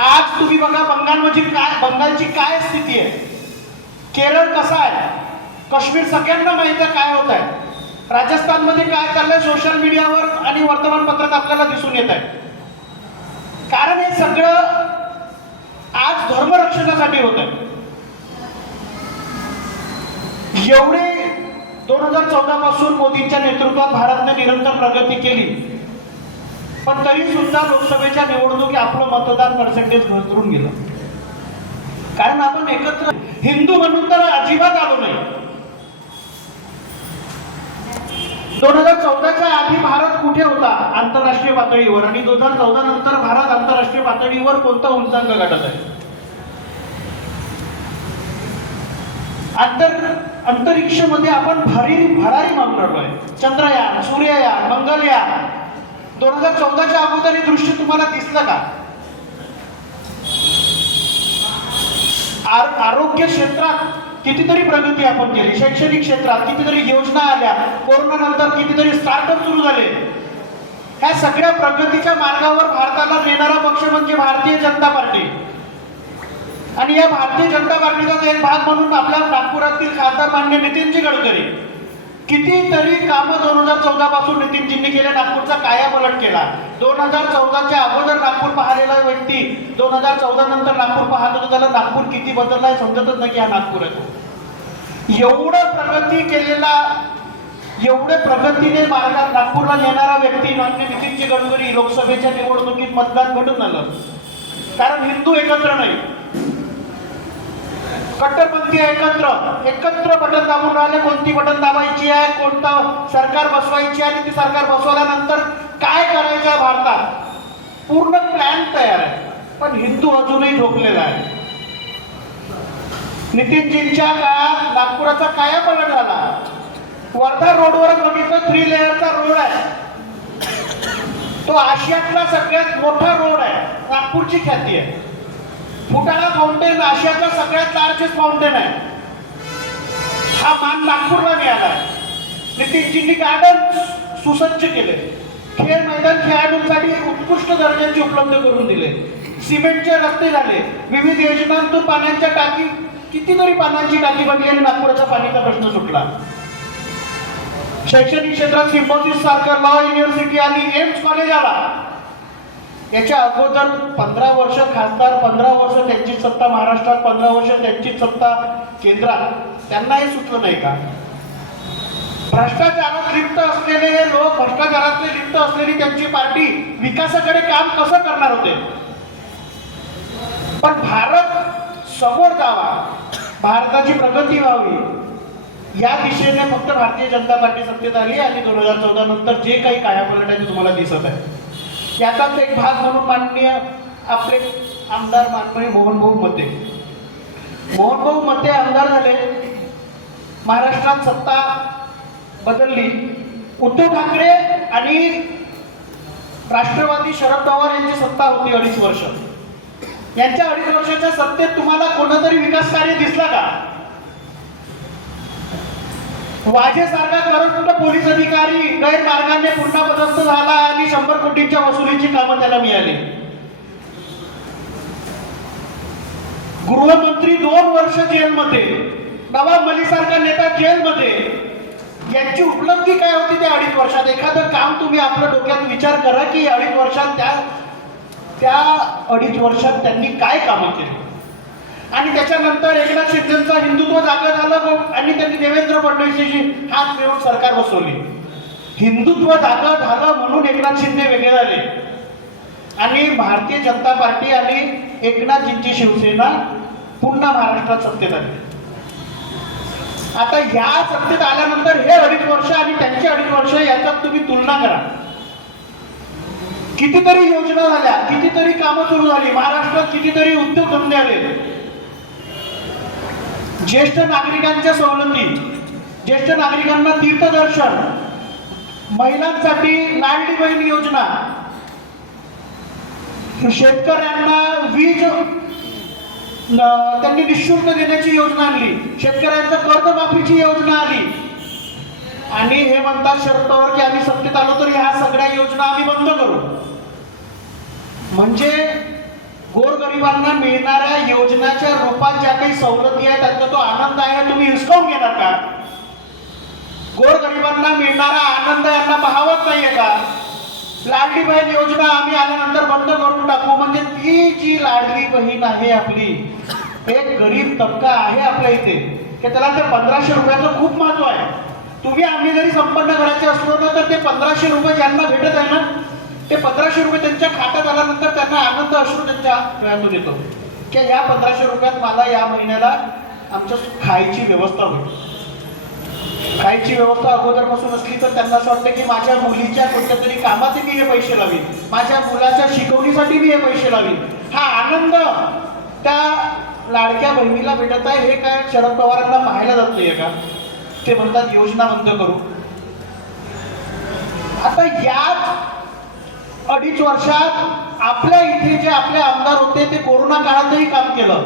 आज तुम्ही बघा बंगालची काय स्थिती आहे, केरळ कसा आहे, काश्मीर सगळ्यांना माहिती आहे काय होत आहे, राजस्थानमध्ये काय चाललंय सोशल मीडियावर आणि वर्तमानपत्रात आपल्याला दिसून येत आहे. कारण हे सगळं आज धर्मरक्षणासाठी होत आहे. एवढे 2014 पासून मोदींच्या नेतृत्वात भारतने निरंतर प्रगती केली, पण तरी सुद्धा लोकसभेच्या निवडणुकीत आपलं मतदान पर्सेंटेज घसरून गेलं. कारण आपण एकत्र हिंदू म्हणून तर अजिबात आलो नाही. 2014च्या आधी भारत कुठे होता आंतरराष्ट्रीय पातळीवर, आणि 2014 नंतर भारत आंतरराष्ट्रीय पातळीवर कोणता उंचांक गाठत आहे. अंतरिक्षमध्ये आपण भरारी मारतोय. चंद्रयान, सूर्ययान, मंगलयान. 2014च्या अगोदर हे दृश्य तुम्हाला दिसलं का? आरोग्य क्षेत्रात कितीतरी प्रगती आपण केली, शैक्षणिक क्षेत्रात कितीतरी योजना आल्या, कोरोना नंतर कितीतरी स्टार्टअप सुरू झाले. ह्या सगळ्या प्रगतीच्या मार्गावर भारताला नेणारा पक्ष म्हणजे भारतीय जनता पार्टी. आणि या भारतीय जनता पार्टीचा एक भाग म्हणून आपल्या नागपुरातील खासदार माननीय नितीनजी गडकरी कितीतरी कामं 2014 पासून नितीनजींनी केले, नागपूरचा कायापालट केला. 2014च्या अगोदर नागपूर पाहिलेला व्यक्ती 2014 नंतर नागपूर पाहत होतो, त्याला नागपूर किती बदललाय समजतच नाही की हा नागपूर आहे. एवढं प्रगती केलेला, एवढे प्रगतीने मार्गात नागपूरला नेणारा व्यक्ती माननीय नितीनजी गडकरी लोकसभेच्या निवडणुकीत मतदान घडून आलं. कारण हिंदू एकत्र नाही, कट्टरपंथी एकत्र बटन दाबून राहिले. कोणती बटन दाबायची आहे, कोणतं सरकार बसवायची आहे, आणि ती सरकार बसवल्यानंतर काय करायचं भारतात पूर्ण प्लॅन तयार आहे. पण हिंदू अजूनही झोपलेला आहे. नितीनजींच्या काळात नागपुराचा कायापालट झाला. वर्धा रोडवर बघितलं 3 लेअरचा रोड आहे, तो आशियातला सगळ्यात मोठा रोड आहे, नागपूरची ख्याती आहे. फुटाळा फाउंटेन आशियातला सगळ्यात लार्जेस्ट फाउंटेन आहे, हा मान नागपूरला मिळाला आहे. नितीनजींनी गार्डन सुसज्ज केले, खेळ मैदान खेळाडूंसाठी उत्कृष्ट दर्जाची उपलब्ध करून दिले, सिमेंटचे रस्ते झाले, विविध योजनांतून पाण्याच्या टाकी, कितीतरी पाण्याची टाकी बनली आणि नागपुराचा पाणीचा प्रश्न सुटला. शैक्षणिक क्षेत्रात सिम्बॉसिस सारखं लॉ युनिव्हर्सिटी आली, एम्स कॉलेज आला. याच्या अगोदर 15 वर्ष खासदार, 15 वर्ष त्यांची सत्ता महाराष्ट्रात, 15 वर्ष त्यांची सत्ता केंद्रात, त्यांना हे सुचलं नाही का? भ्रष्टाचारात लिप्त असलेले हे लोक, भ्रष्टाचारातले लिप्त असलेली त्यांची पार्टी विकासाकडे काम कसं करणार होते? पण भारत समोर जावा, भारताची प्रगती व्हावी या दिशेने फक्त भारतीय जनता पार्टी सत्तेत आली. आणि 2014 नंतर जे काही कायापालट आहे ते तुम्हाला दिसत आहे. याचाच एक भाग म्हणून माननीय आपले आमदार माननीय मोहनभाऊ मते आमदार झाले. महाराष्ट्रात सत्ता बदलली. उद्धव ठाकरे आणि राष्ट्रवादी शरद पवार यांची सत्ता होती 2.5 वर्ष. यांच्या 2.5 वर्षाच्या सत्तेत तुम्हाला कोणतरी विकास कार्य दिसला का? वाजेसारखा करप्ट पोलीस अधिकारी गैरमार्गाने पुन्हा पदस्थ झाला आणि 100 कोटींच्या वसुलीची कामं त्याला मिळाली. गृहमंत्री 2 वर्ष जेलमध्ये, नवाब मलिकसारखा नेता जेलमध्ये. यांची उपलब्धी काय होती त्या 2.5 वर्षात? एखादं काम तुम्ही आपल्या डोक्यात विचार करा की 2.5 वर्षात त्या 2.5 वर्षात त्यांनी काय कामं केली. आणि त्याच्यानंतर एकनाथ शिंदेचा हिंदुत्व जागं झालं आणि त्यांनी देवेंद्र फडणवीसशी हात मिळवून सरकार बसवली. हिंदुत्व जागं झालं म्हणून एकनाथ शिंदे वेगळे झाले आणि भारतीय जनता पार्टी आणि एकनाथजींची शिवसेना पुन्हा महाराष्ट्रात सत्तेत आली. आता या सत्तेत आल्यानंतर हे 2.5 वर्ष आणि त्यांचे 2.5 वर्ष याच्यात तुम्ही तुलना करा. कितीतरी योजना झाल्या, कितीतरी कामं सुरू झाली, महाराष्ट्रात कितीतरी उद्योगधंदे आले. ज्येष्ठ नागरिकांच्या सवलती, ज्येष्ठ नागरिकांना तीर्थदर्शन, महिलांसाठी लाडली बहीण योजना, शेतकऱ्यांना वीज त्यांनी निःशुल्क देण्याची योजना आणली, शेतकऱ्यांच्या कर्जमाफीची योजना आली. आणि हे म्हणतात शरद पवार की आम्ही सत्तेत आलो तर ह्या सगळ्या योजना आम्ही बंद करू. म्हणजे गोरगरिबांना मिळणाऱ्या योजनाच्या रूपात ज्या काही सवलती आहेत त्याचा तो आनंद आहे तुम्ही हिसकावून घेणार का? गोरगरिबांना मिळणारा आनंद यांना पाहावत नाहीये का? लाडली बहीण योजना आम्ही आल्यानंतर बंद करून टाकू म्हणजे ती जी लाडली बहीण आहे आपली, एक गरीब तबका आहे आपल्या इथे की त्याला ते 1500 रुपयाचं खूप महत्व आहे. तुम्ही आम्ही जरी संपन्न करायचे असलो ना तर ते 1500 रुपये ज्यांना भेटत आहे ना ते 1500 रुपये त्यांच्या खात्यात आल्यानंतर त्यांना आनंद अश्रू त्यांच्या डोळ्यातून येतो की या 1500 रुपयात मला या महिन्याला आमच्या खायची व्यवस्था होईल. खायची व्यवस्था अगोदरपासून असली तर त्यांना असं वाटतं की माझ्या मुलीच्या कोणत्या तरी कामाचे मी हे पैसे लावीन, माझ्या मुलाच्या शिकवणीसाठी मी हे पैसे लावीन. हा आनंद त्या लाडक्या बहिणीला भेटत आहे. हे काय शरद पवारांना पाहायला जात नाहीये का? ते म्हणतात योजना बंद करू. आता याच 2.5 वर्षात आपल्या इथे जे आपले आमदार होते ते कोरोना काळातही काम केलं.